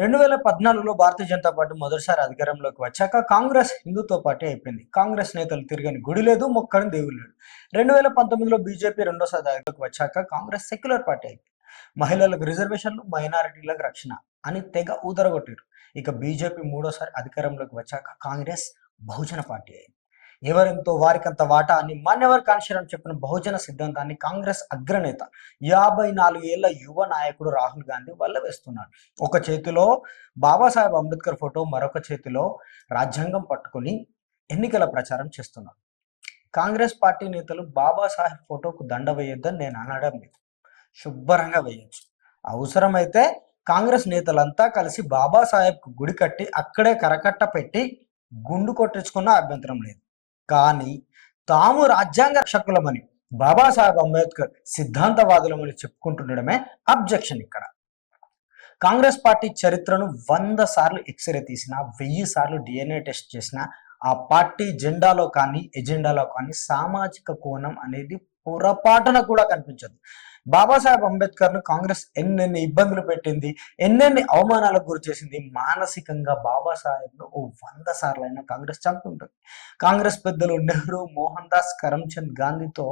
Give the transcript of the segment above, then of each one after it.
2014లో Bharatiya Janata party మొదటిసారి అధికారంలోకి వచ్చాక కాంగ్రెస్ హిందూతో పార్టీ అయిపోయింది. కాంగ్రెస్ నేతలు తిరగని గుడి లేదు, మొక్కని దేవుడు లేడు. 2019లో బీజేపీ రెండోసారి అధికారంలోకి వచ్చాక కాంగ్రెస్ సెక్యులర్ పార్టీ అయిపోయింది. మహిళలకు రిజర్వేషన్లు, మైనారిటీలకు రక్షణ అని తెగ ఊదరగొట్టారు. ఇక బీజేపీ మూడోసారి అధికారంలోకి వచ్చాక కాంగ్రెస్ బహుజన పార్టీ అయింది. ఎవరెంతో వారికంత వాటా అని మాన్యవర్ కాన్షీరామ్ చెప్పిన బహుజన సిద్ధాంతాన్ని కాంగ్రెస్ అగ్రనేత 54 ఏళ్ల యువ నాయకుడు రాహుల్ గాంధీ వల్లవేస్తున్నాడు. ఒక చేతిలో బాబాసాహెబ్ అంబేద్కర్ ఫోటో, మరొక చేతిలో రాజ్యాంగం పట్టుకుని ఎన్నికల ప్రచారం చేస్తున్నారు. కాంగ్రెస్ పార్టీ నేతలు బాబాసాహెబ్ ఫోటోకు దండ వేయొద్దని నేను అనడం లేదు, శుభ్రంగా వేయొచ్చు. అవసరమైతే కాంగ్రెస్ నేతలంతా కలిసి బాబాసాహెబ్కు గుడి కట్టి అక్కడే కరకట్ట పెట్టి గుండు కొట్టించుకున్న అభ్యంతరం లేదు. కానీ తాము రాజ్యాంగ రక్షకులమని, బాబాసాహెబ్ అంబేద్కర్ సిద్ధాంతవాదులమని చెప్పుకుంటుండడమే అబ్జెక్షన్. ఇక్కడ కాంగ్రెస్ పార్టీ చరిత్రను 100 సార్లు ఎక్స్రే తీసినా, 1000 సార్లు డిఎన్ఏ టెస్ట్ చేసినా ఆ పార్టీ జెండాలో కానీ ఎజెండాలో కానీ సామాజిక కోణం అనేది పొరపాటున కూడా కనిపించదు. బాబాసాహెబ్ అంబేద్కర్ను కాంగ్రెస్ ఎన్నెన్ని ఇబ్బందులు పెట్టింది, ఎన్నెన్ని అవమానాలకు గురి చేసింది. మానసికంగా బాబాసాహెబ్ను 100 సార్లైనా కాంగ్రెస్ చంపుతుంటుంది. కాంగ్రెస్ పెద్దలు నెహ్రూ, మోహన్ దాస్, కరమ్చంద్ గాంధీతో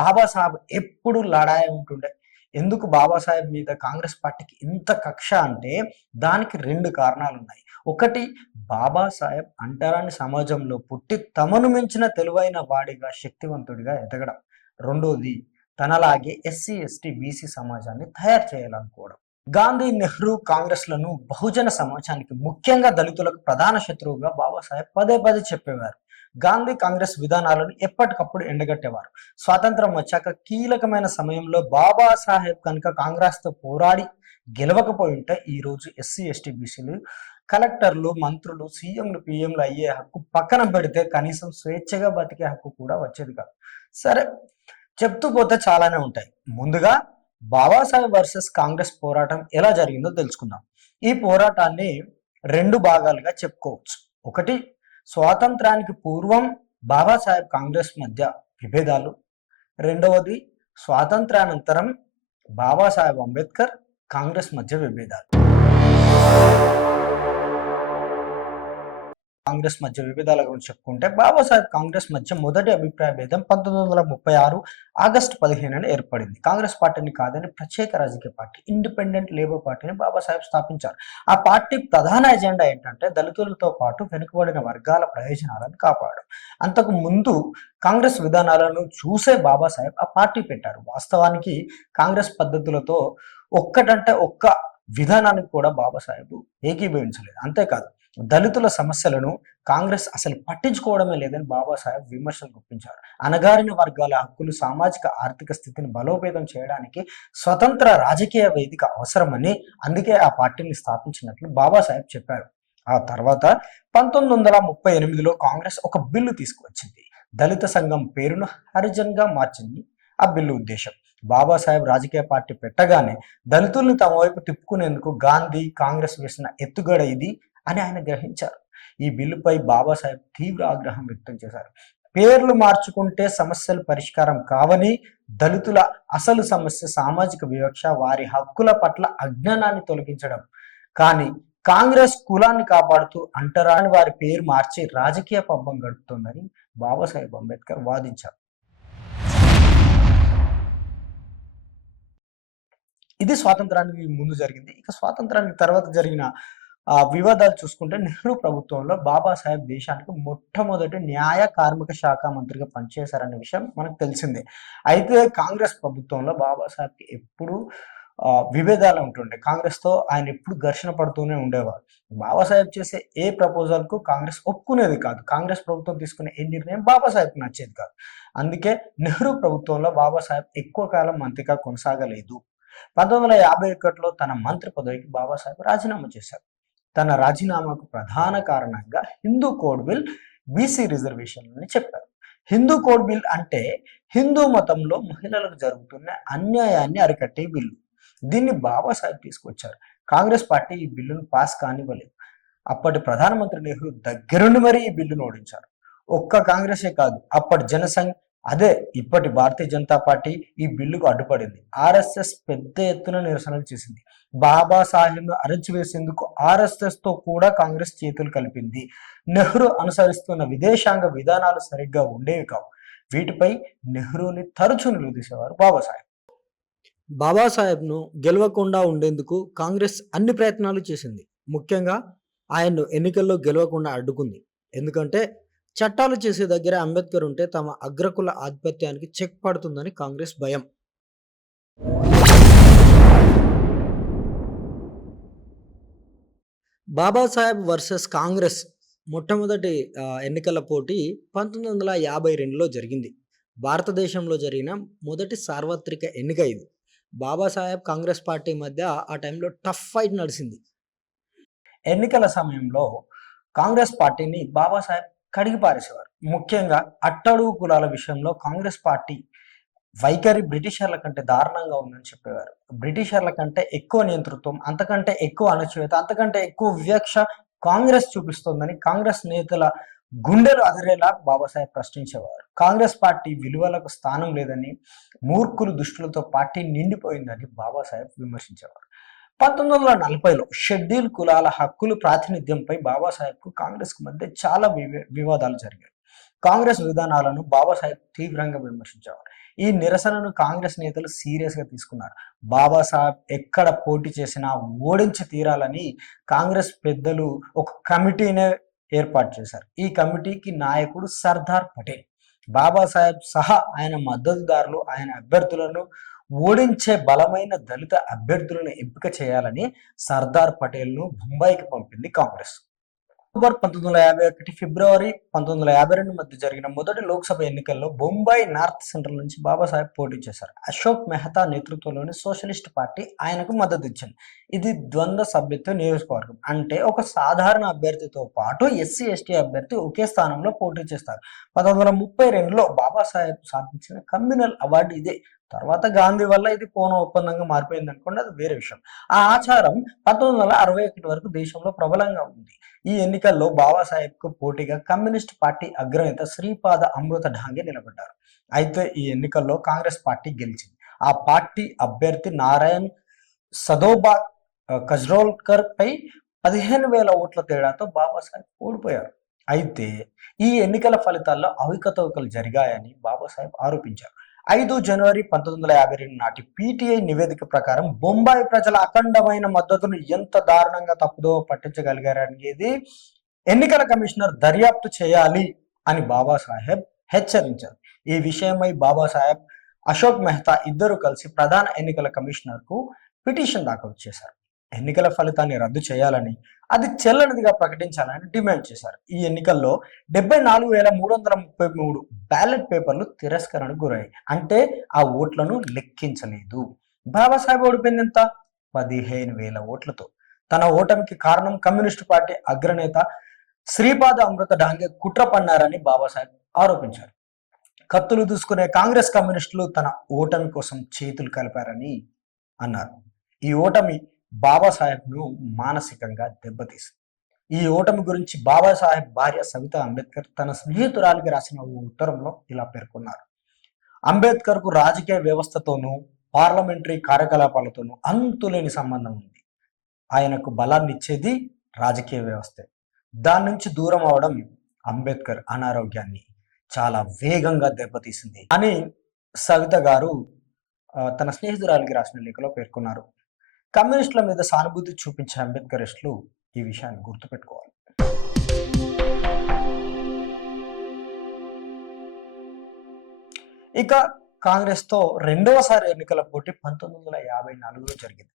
బాబాసాహెబ్ ఎప్పుడు లడాయి ఉంటుండే. ఎందుకు బాబాసాహెబ్ మీద కాంగ్రెస్ పార్టీకి ఇంత కక్ష అంటే దానికి 2 కారణాలు ఉన్నాయి. ఒకటి, బాబాసాహెబ్ అంటరాని సమాజంలో పుట్టి తమను మించిన తెలివైన వాడిగా, శక్తివంతుడిగా ఎదగడం. రెండోది, తనలాగే ఎస్సీ, ఎస్టీ, బీసీ సమాజాన్ని తయారు చేయాలనుకోవడం. గాంధీ, నెహ్రూ కాంగ్రెస్లను బహుజన సమాజానికి, ముఖ్యంగా దళితులకు ప్రధాన శత్రువుగా బాబాసాహెబ్ పదే పదే చెప్పేవారు. గాంధీ కాంగ్రెస్ విధానాలను ఎప్పటికప్పుడు ఎండగట్టేవారు. స్వాతంత్రం వచ్చాక కీలకమైన సమయంలో బాబాసాహెబ్ కనుక కాంగ్రెస్తో పోరాడి గెలవకపోయి ఉంటే ఈరోజు ఎస్సీ, ఎస్టీ, బీసీలు కలెక్టర్లు, మంత్రులు, సీఎంలు, పిఎంలు అయ్యే హక్కు పక్కన పెడితే కనీసం స్వేచ్ఛగా బతికే హక్కు కూడా వచ్చేది కాదు. సరే, చెప్తూ పోతే చాలానే ఉంటాయి. ముందుగా బాబాసాహెబ్ వర్సెస్ కాంగ్రెస్ పోరాటం ఎలా జరిగిందో తెలుసుకుందాం. ఈ పోరాటాన్ని 2 భాగాలుగా చెప్పుకోవచ్చు. ఒకటి, స్వాతంత్రానికి పూర్వం బాబాసాహెబ్ కాంగ్రెస్ మధ్య విభేదాలు. రెండవది, స్వాతంత్రానంతరం బాబాసాహెబ్ అంబేద్కర్ కాంగ్రెస్ మధ్య విభేదాలు. కాంగ్రెస్ మధ్య విభేదాల గురించి చెప్పుకుంటే, బాబాసాహెబ్ కాంగ్రెస్ మధ్య మొదటి అభిప్రాయ భేదం 1936 ఆగస్టు 15 ఏర్పడింది. కాంగ్రెస్ పార్టీని కాదని ప్రత్యేక రాజకీయ పార్టీ, ఇండిపెండెంట్ లేబర్ పార్టీని బాబాసాహెబ్ స్థాపించారు. ఆ పార్టీ ప్రధాన ఎజెండా ఏంటంటే దళితులతో పాటు వెనుకబడిన వర్గాల ప్రయోజనాలను కాపాడడం. అంతకు ముందు కాంగ్రెస్ విధానాలను చూసే బాబాసాహెబ్ ఆ పార్టీ పెట్టారు. వాస్తవానికి కాంగ్రెస్ పద్ధతులతో ఒక్కటంటే ఒక్క విధానానికి కూడా బాబాసాహెబ్ ఏకీభవించలేదు. అంతేకాదు, దళితుల సమస్యలను కాంగ్రెస్ అసలు పట్టించుకోవడమే లేదని బాబాసాహెబ్ విమర్శలు గుప్పించారు. అణగారిన వర్గాల హక్కులు, సామాజిక ఆర్థిక స్థితిని బలోపేతం చేయడానికి స్వతంత్ర రాజకీయ వేదిక అవసరమని, అందుకే ఆ పార్టీని స్థాపించినట్లు బాబాసాహెబ్ చెప్పారు. ఆ తర్వాత 1938లో కాంగ్రెస్ ఒక బిల్లు తీసుకువచ్చింది. దళిత సంఘం పేరును హరిజన్గా మార్చింది ఆ బిల్లు ఉద్దేశం. బాబాసాహెబ్ రాజకీయ పార్టీ పెట్టగానే దళితుల్ని తమ వైపు తిప్పుకునేందుకు గాంధీ, కాంగ్రెస్ వేసిన ఎత్తుగడ ఇది అని ఆయన గ్రహించారు. ఈ బిల్లుపై బాబాసాహెబ్ తీవ్ర ఆగ్రహం వ్యక్తం చేశారు. పేర్లు మార్చుకుంటే సమస్యలు పరిష్కారం కావని, దళితుల అసలు సమస్య సామాజిక వివక్ష, వారి హక్కుల పట్ల అజ్ఞానాన్ని తొలగించడం. కానీ కాంగ్రెస్ కులాన్ని కాపాడుతూ అంటరాని వారి పేరు మార్చి రాజకీయ పబ్బం గడుపుతోందని బాబాసాహెబ్ అంబేద్కర్ వాదించారు. ఇది స్వాతంత్రానికి ముందు జరిగింది. ఇక స్వాతంత్రానికి తర్వాత జరిగిన వివాదాలు చూసుకుంటే, నెహ్రూ ప్రభుత్వంలో బాబాసాహెబ్ దేశానికి మొట్టమొదటి న్యాయ, కార్మిక శాఖ మంత్రిగా పనిచేశారనే విషయం మనకు తెలిసిందే. అయితే కాంగ్రెస్ ప్రభుత్వంలో బాబాసాహెబ్కి ఎప్పుడు విభేదాలు ఉంటుండే. కాంగ్రెస్తో ఆయన ఎప్పుడు ఘర్షణ పడుతూనే ఉండేవారు. బాబాసాహెబ్ చేసే ఏ ప్రపోజల్కు కాంగ్రెస్ ఒప్పుకునేది కాదు. కాంగ్రెస్ ప్రభుత్వం తీసుకునే ఏ నిర్ణయం బాబాసాహెబ్కి నచ్చేది కాదు. అందుకే నెహ్రూ ప్రభుత్వంలో బాబాసాహెబ్ ఎక్కువ కాలం మంత్రిగా కొనసాగలేదు. 1951లో తన మంత్రి పదవికి బాబాసాహెబ్ రాజీనామా చేశారు. తన రాజీనామాకు ప్రధాన కారణంగా హిందూ కోడ్ బిల్, బీసీ రిజర్వేషన్లని చెప్పారు. హిందూ కోడ్ బిల్ అంటే హిందూ మతంలో మహిళలకు జరుగుతున్న అన్యాయాన్ని అరికట్టే బిల్లు. దీన్ని బాబాసాహెబ్ తీసుకొచ్చారు. కాంగ్రెస్ పార్టీ ఈ బిల్లును పాస్ కానివ్వలేదు. అప్పటి ప్రధానమంత్రి నెహ్రూ దగ్గరుండి మరీ ఈ బిల్లును ఓడించారు. ఒక్క కాంగ్రెసే కాదు, అప్పటి జనసంఘ్, అదే ఇప్పటి భారతీయ జనతా పార్టీ ఈ బిల్లుకు అడ్డుపడింది. ఆర్ఎస్ఎస్ పెద్ద ఎత్తున నిరసనలు చేసింది. బాబాసాహెబ్ను అణచివేసేందుకు ఆర్ఎస్ఎస్ తో కూడా కాంగ్రెస్ చేతులు కలిపింది. నెహ్రూ అనుసరిస్తున్న విదేశాంగ విధానాలు సరిగ్గా ఉండేవి కావు. వీటిపై నెహ్రూని తరచూ నిలదీసేవారు బాబాసాహెబ్. బాబాసాహెబ్ను గెలవకుండా ఉండేందుకు కాంగ్రెస్ అన్ని ప్రయత్నాలు చేసింది. ముఖ్యంగా ఆయన్ను ఎన్నికల్లో గెలవకుండా అడ్డుకుంది. ఎందుకంటే చట్టాలు చేసే దగ్గర అంబేద్కర్ ఉంటే తమ అగ్రకుల ఆధిపత్యానికి చెక్ పడుతుందని కాంగ్రెస్ భయం. బాబాసాహెబ్ వర్సెస్ కాంగ్రెస్ మొట్టమొదటి ఎన్నికల పోటీ 1952లో జరిగింది. భారతదేశంలో జరిగిన మొదటి సార్వత్రిక ఎన్నిక ఇది. బాబాసాహెబ్ కాంగ్రెస్ పార్టీ మధ్య ఆ టైంలో టఫ్ ఫైట్ నడిచింది. ఎన్నికల సమయంలో కాంగ్రెస్ పార్టీని బాబాసాహెబ్ కడిగి పారేసేవారు. ముఖ్యంగా అట్టడుగు కులాల విషయంలో కాంగ్రెస్ పార్టీ వైఖరి బ్రిటిషర్ల కంటే దారుణంగా ఉందని చెప్పేవారు. బ్రిటిషర్ల కంటే ఎక్కువ నియంతృత్వం, అంతకంటే ఎక్కువ అణచివేత, అంతకంటే ఎక్కువ వివక్ష కాంగ్రెస్ చూపిస్తోందని కాంగ్రెస్ నేతల గుండెలు అదిరేలా బాబాసాహెబ్ ప్రశ్నించేవారు. కాంగ్రెస్ పార్టీ విలువలకు స్థానం లేదని, మూర్ఖులు దుష్టులతో పార్టీ నిండిపోయిందని బాబాసాహెబ్ విమర్శించేవారు. 1940లో షెడ్యూల్ కులాల హక్కులు ప్రాతినిధ్యంపై బాబాసాహెబ్కు కాంగ్రెస్కు మధ్య చాలా వివాదాలు జరిగాయి. కాంగ్రెస్ విధానాలను బాబాసాహెబ్ తీవ్రంగా విమర్శించేవారు. ఈ నిరసనను కాంగ్రెస్ నేతలు సీరియస్ గా తీసుకున్నారు. బాబాసాహెబ్ ఎక్కడ పోటీ చేసినా ఓడించి తీరాలని కాంగ్రెస్ పెద్దలు ఒక కమిటీనే ఏర్పాటు చేశారు. ఈ కమిటీకి నాయకుడు సర్దార్ పటేల్. బాబాసాహెబ్ సహా ఆయన మద్దతుదారులు ఆయన అభ్యర్థులను ఓడించే బలమైన దళిత అభ్యర్థులను ఎంపిక చేయాలని సర్దార్ పటేల్ను ముంబైకి పంపింది కాంగ్రెస్. అక్టోబర్ 1951, ఫిబ్రవరి 1952 మధ్య జరిగిన మొదటి లోక్సభ ఎన్నికల్లో బొంబాయి నార్త్ సెంట్రల్ నుంచి బాబాసాహెబ్ పోటీ చేశారు. అశోక్ మెహతా నేతృత్వంలోని సోషలిస్ట్ పార్టీ ఆయనకు మద్దతు ఇచ్చింది. ఇది ద్వంద్వ సభ్యత్వ నియోజకవర్గం. అంటే ఒక సాధారణ అభ్యర్థితో పాటు ఎస్సీ ఎస్టీ అభ్యర్థి ఒకే స్థానంలో పోటీ చేస్తారు. 1932లో బాబాసాహెబ్ సాధించిన కమ్యూనల్ అవార్డు ఇదే. తర్వాత గాంధీ వల్ల ఇది పూర్ణ ఒప్పందంగా మారిపోయింది అనుకోండి, అది వేరే విషయం. ఆ ఆచారం 1961 వరకు దేశంలో ప్రబలంగా ఉంది. ఈ ఎన్నికల్లో బాబాసాహెబ్కు పోటీగా కమ్యూనిస్ట్ పార్టీ అగ్రనేత శ్రీపాద అమృత ఢాంగే నిలబడ్డారు. అయితే ఈ ఎన్నికల్లో కాంగ్రెస్ పార్టీ గెలిచింది. ఆ పార్టీ అభ్యర్థి నారాయణ్ సదోబా కజ్రోల్కర్ పై 15,000 ఓట్ల తేడాతో బాబాసాహెబ్ ఓడిపోయారు. అయితే ఈ ఎన్నికల ఫలితాల్లో అవకతవకలు జరిగాయని బాబాసాహెబ్ ఆరోపించారు. 5 జనవరి 1952 నాటి పీటీఐ నివేదిక ప్రకారం బొంబాయి ప్రజల అఖండమైన మద్దతును ఎంత దారుణంగా తప్పుదో పట్టించగలిగారనేది ఎన్నికల కమిషనర్ దర్యాప్తు చేయాలి అని బాబాసాహెబ్ హెచ్చరించారు. ఈ విషయమై బాబాసాహెబ్, అశోక్ మెహతా ఇద్దరు కలిసి ప్రధాన ఎన్నికల కమిషనర్ కు పిటిషన్ దాఖలు చేశారు. ఎన్నికల ఫలితాన్ని రద్దు చేయాలని, అది చెల్లనిదిగా ప్రకటించాలని డిమాండ్ చేశారు. ఈ ఎన్నికల్లో 74,333 బ్యాలెట్ పేపర్లు తిరస్కరణకు గురయ్యాయి. అంటే ఆ ఓట్లను లెక్కించలేదు. బాబాసాహెబ్ ఓడిపోయింది ఎంత? 15,000 ఓట్లతో. తన ఓటమికి కారణం కమ్యూనిస్టు పార్టీ అగ్రనేత శ్రీపాద అమృత ఢాంగే కుట్ర పన్నారని బాబాసాహెబ్ ఆరోపించారు. కత్తులు దూసుకునే కాంగ్రెస్ కమ్యూనిస్టులు తన ఓటమి కోసం చేతులు కలిపారని అన్నారు. ఈ ఓటమి బాబాసాహెబ్ను మానసికంగా దెబ్బతీసింది. ఈ ఓటమి గురించి బాబాసాహెబ్ భార్య సవితా అంబేద్కర్ తన స్నేహితురాలికి రాసిన ఓ ఉత్తరంలో ఇలా పేర్కొన్నారు. అంబేద్కర్కు రాజకీయ వ్యవస్థతోనూ పార్లమెంటరీ కార్యకలాపాలతోనూ అంతులేని సంబంధం ఉంది. ఆయనకు బలాన్ని ఇచ్చేది రాజకీయ వ్యవస్థే. దాని నుంచి దూరం అవడం అంబేద్కర్ అనారోగ్యాన్ని చాలా వేగంగా దెబ్బతీసింది అని సవిత గారు తన స్నేహితురాలికి రాసిన లేఖలో పేర్కొన్నారు. కమ్యూనిస్టుల మీద సానుభూతి చూపించే అంబేద్కరిస్టులు ఈ విషయాన్ని గుర్తుపెట్టుకోవాలి. ఇక కాంగ్రెస్తో రెండవసారి ఎన్నికల పోటీ 1954లో జరిగింది.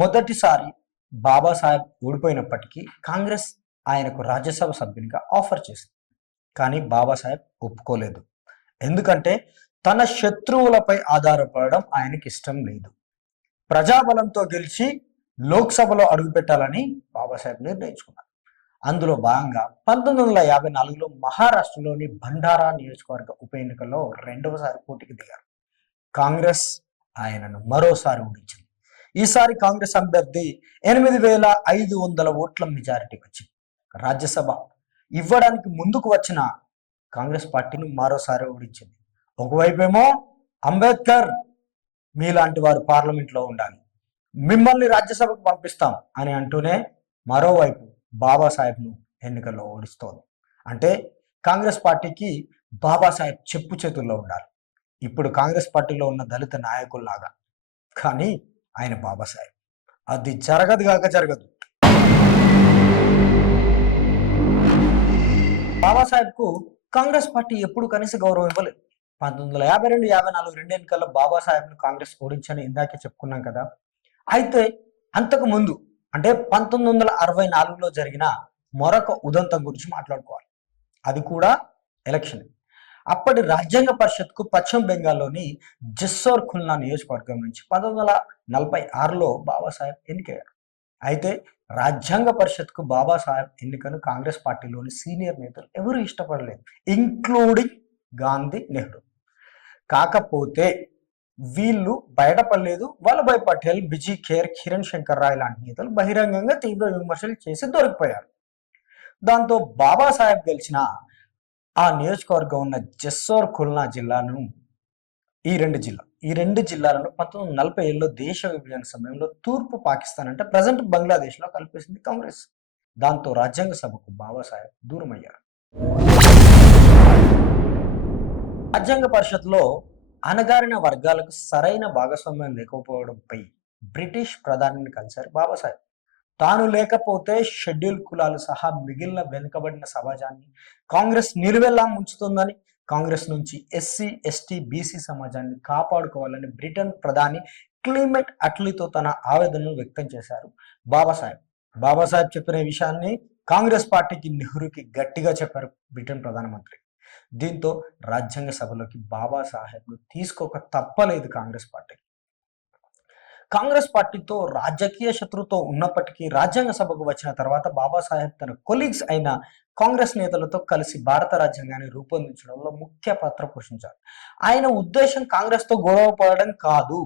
మొదటిసారి బాబాసాహెబ్ ఓడిపోయినప్పటికీ కాంగ్రెస్ ఆయనకు రాజ్యసభ సభ్యునిగా ఆఫర్ చేసింది. కానీ బాబాసాహెబ్ ఒప్పుకోలేదు. ఎందుకంటే తన శత్రువులపై ఆధారపడడం ఆయనకి ఇష్టం లేదు. ప్రజాబలంతో గెలిచి లోక్సభలో అడుగుపెట్టాలని బాబాసాహెబ్ నిర్ణయించుకున్నారు. అందులో భాగంగా 1954లో మహారాష్ట్రలోని భండారా నియోజకవర్గ ఉప ఎన్నికల్లో రెండవసారి పోటీకి దిగారు. కాంగ్రెస్ ఆయనను మరోసారి ఓడించింది. ఈసారి కాంగ్రెస్ అభ్యర్థి 8,500 ఓట్ల మెజారిటీ వచ్చి రాజ్యసభ ఇవ్వడానికి ముందుకు వచ్చిన కాంగ్రెస్ పార్టీని మరోసారి ఓడించింది. ఒకవైపేమో అంబేద్కర్ మీలాంటి వారు పార్లమెంట్లో ఉండాలి, మిమ్మల్ని రాజ్యసభకు పంపిస్తాం అని అంటూనే మరోవైపు బాబాసాహెబ్ను ఎన్నికల్లో ఓడిస్తోంది. అంటే కాంగ్రెస్ పార్టీకి బాబాసాహెబ్ చెప్పు చేతుల్లో ఉండాలి. ఇప్పుడు కాంగ్రెస్ పార్టీలో ఉన్న దళిత నాయకుల్లాగా. కానీ ఆయన బాబాసాహెబ్. అది జరగదు కాక జరగదు. బాబాసాహెబ్కు కాంగ్రెస్ పార్టీ ఎప్పుడు కనీస గౌరవం ఇవ్వలేదు. 1952, 54 రెండు ఎన్నికల్లో బాబాసాహెబ్ను కాంగ్రెస్ ఓడించని ఇందాకే చెప్పుకున్నాం కదా. అయితే అంతకు ముందు అంటే 1964లో జరిగిన మరొక ఉదంతం గురించి మాట్లాడుకోవాలి. అది కూడా ఎలక్షన్. అప్పటి రాజ్యాంగ పరిషత్కు పశ్చిమ బెంగాల్లోని జెస్సోర్ ఖుల్నా నియోజకవర్గం నుంచి 1946లో బాబాసాహెబ్ ఎన్నికయ్యారు. అయితే రాజ్యాంగ పరిషత్కు బాబాసాహెబ్ ఎన్నికను కాంగ్రెస్ పార్టీలోని సీనియర్ నేతలు ఎవరు ఇష్టపడలేదు, ఇంక్లూడింగ్ గాంధీ, నెహ్రూ. కాకపోతే వీళ్ళు బయటపడలేదు. వల్లభాయ్ పటేల్, బిజీ ఖేర్, కిరణ్ శంకర్ రాయ్ లాంటి నేతలు బహిరంగంగా తీవ్ర విమర్శలు చేసి దొరికిపోయారు. దాంతో బాబాసాహెబ్ గెలిచిన ఆ నియోజకవర్గం ఉన్న జెస్సోర్ ఖుల్నా జిల్లాను ఈ రెండు జిల్లాలను 1947లో దేశ విభజన సమయంలో తూర్పు పాకిస్తాన్ అంటే ప్రజెంట్ బంగ్లాదేశ్లో కల్పించింది కాంగ్రెస్. దాంతో రాజ్యాంగ సభకు బాబాసాహెబ్ దూరమయ్యారు. రాజ్యాంగ పరిషత్లో అణగారిన వర్గాలకు సరైన భాగస్వామ్యం లేకపోవడంపై బ్రిటిష్ ప్రధానిని కలిశారు బాబాసాహెబ్. తాను లేకపోతే షెడ్యూల్ కులాలు సహా మిగిలిన వెనుకబడిన సమాజాన్ని కాంగ్రెస్ నిలువెల్లా ముంచుతుందని, కాంగ్రెస్ నుంచి ఎస్సీ, ఎస్టీ, బీసీ సమాజాన్ని కాపాడుకోవాలని బ్రిటన్ ప్రధాని క్లీమెంట్ అట్లీతో తన ఆవేదనను వ్యక్తం చేశారు బాబాసాహెబ్. బాబాసాహెబ్ చెప్పిన విషయాన్ని కాంగ్రెస్ పార్టీకి, నెహ్రూకి గట్టిగా చెప్పారు బ్రిటన్ ప్రధానమంత్రి. దీంతో రాజ్యాంగ సభలోకి బాబాసాహెబ్ను తీసుకోక తప్పలేదు కాంగ్రెస్ పార్టీ. కాంగ్రెస్ పార్టీతో రాజకీయ శత్రుతో ఉన్నప్పటికీ రాజ్యాంగ సభకు వచ్చిన తర్వాత బాబాసాహెబ్ తన కొలీగ్స్ అయిన కాంగ్రెస్ నేతలతో కలిసి భారత రాజ్యాంగాన్ని రూపొందించడంలో ముఖ్య పాత్ర పోషించారు. ఆయన ఉద్దేశం కాంగ్రెస్తో గొడవ పడడం కాదు,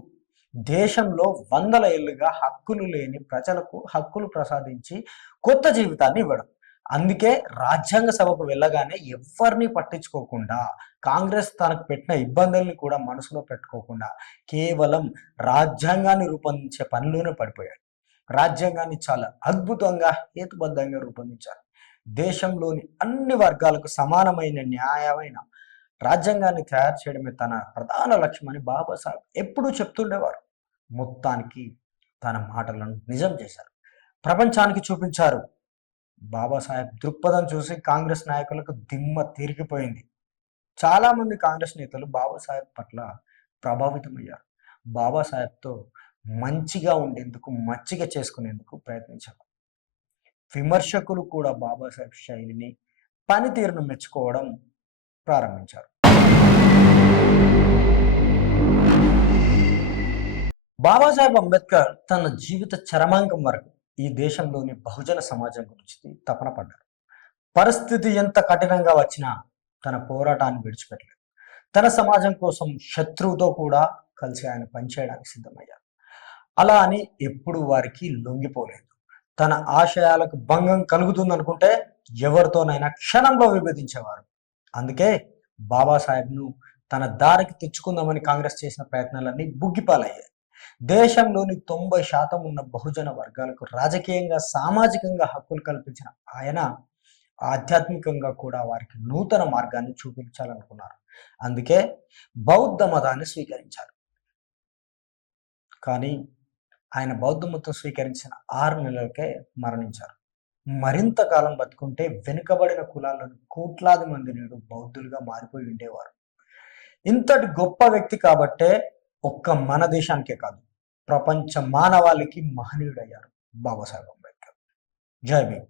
దేశంలో వందల ఏళ్లుగా హక్కులు లేని ప్రజలకు హక్కులు ప్రసాదించి కొత్త జీవితాన్ని ఇవ్వడం. అందుకే రాజ్యాంగ సభకు వెళ్ళగానే ఎవరిని పట్టించుకోకుండా, కాంగ్రెస్ తనకు పెట్టిన ఇబ్బందుల్ని కూడా మనసులో పెట్టుకోకుండా కేవలం రాజ్యాంగాన్ని రూపొందించే పనిలోనే పడిపోయారు. రాజ్యాంగాన్ని చాలా అద్భుతంగా, హేతుబద్ధంగా రూపొందించారు. దేశంలోని అన్ని వర్గాలకు సమానమైన, న్యాయమైన రాజ్యాంగాన్ని తయారు చేయడమే తన ప్రధాన లక్ష్యమని బాబాసాహెబ్ ఎప్పుడూ చెప్తుండేవారు. మొత్తానికి తన మాటలను నిజం చేశారు, ప్రపంచానికి చూపించారు. బాబాసాహెబ్ దృక్పథం చూసి కాంగ్రెస్ నాయకులకు దిమ్మ తిరిగిపోయింది. చాలా మంది కాంగ్రెస్ నేతలు బాబాసాహెబ్ పట్ల ప్రభావితమయ్యారు. బాబాసాహెబ్తో మంచిగా ఉండేందుకు, మచ్చిక చేసుకునేందుకు ప్రయత్నించారు. విమర్శకులు కూడా బాబాసాహెబ్ శైలిని, పనితీరును మెచ్చుకోవడం ప్రారంభించారు. బాబాసాహెబ్ అంబేద్కర్ తన జీవిత చరమాంకం వరకు ఈ దేశంలోని బహుజన సమాజం గురించి తపన పడ్డారు. పరిస్థితి ఎంత కఠినంగా వచ్చినా తన పోరాటాన్ని విడిచిపెట్టలేదు. తన సమాజం కోసం శత్రువుతో కూడా కలిసి ఆయన పనిచేయడానికి సిద్ధమయ్యారు. అలా అని ఎప్పుడు వారికి లొంగిపోలేదు. తన ఆశయాలకు భంగం కలుగుతుందనుకుంటే ఎవరితోనైనా క్షణంలో విభేదించేవారు. అందుకే బాబాసాహెబ్ను తన దారికి తెచ్చుకుందామని కాంగ్రెస్ చేసిన ప్రయత్నాలన్నీ బుగ్గిపాలయ్యాయి. దేశంలోని 90% ఉన్న బహుజన వర్గాలకు రాజకీయంగా, సామాజికంగా హక్కులు కల్పించిన ఆయన ఆధ్యాత్మికంగా కూడా వారికి నూతన మార్గాన్ని చూపించాలనుకున్నారు. అందుకే బౌద్ధ మతాన్ని స్వీకరించారు. కానీ ఆయన బౌద్ధ మతం స్వీకరించిన 6 నెలలకే మరణించారు. మరింత కాలం బతుకుంటే వెనుకబడిన కులాల్లోని కోట్లాది మంది నేడు బౌద్ధులుగా మారిపోయి ఉండేవారు. ఇంతటి గొప్ప వ్యక్తి కాబట్టే ఒక్క మన దేశానికే కాదు, ప్రపంచ మానవాళికి మహనీయుడయ్యారు బాబాసాహెబ్ అంబేద్కర్. జై భీమ్.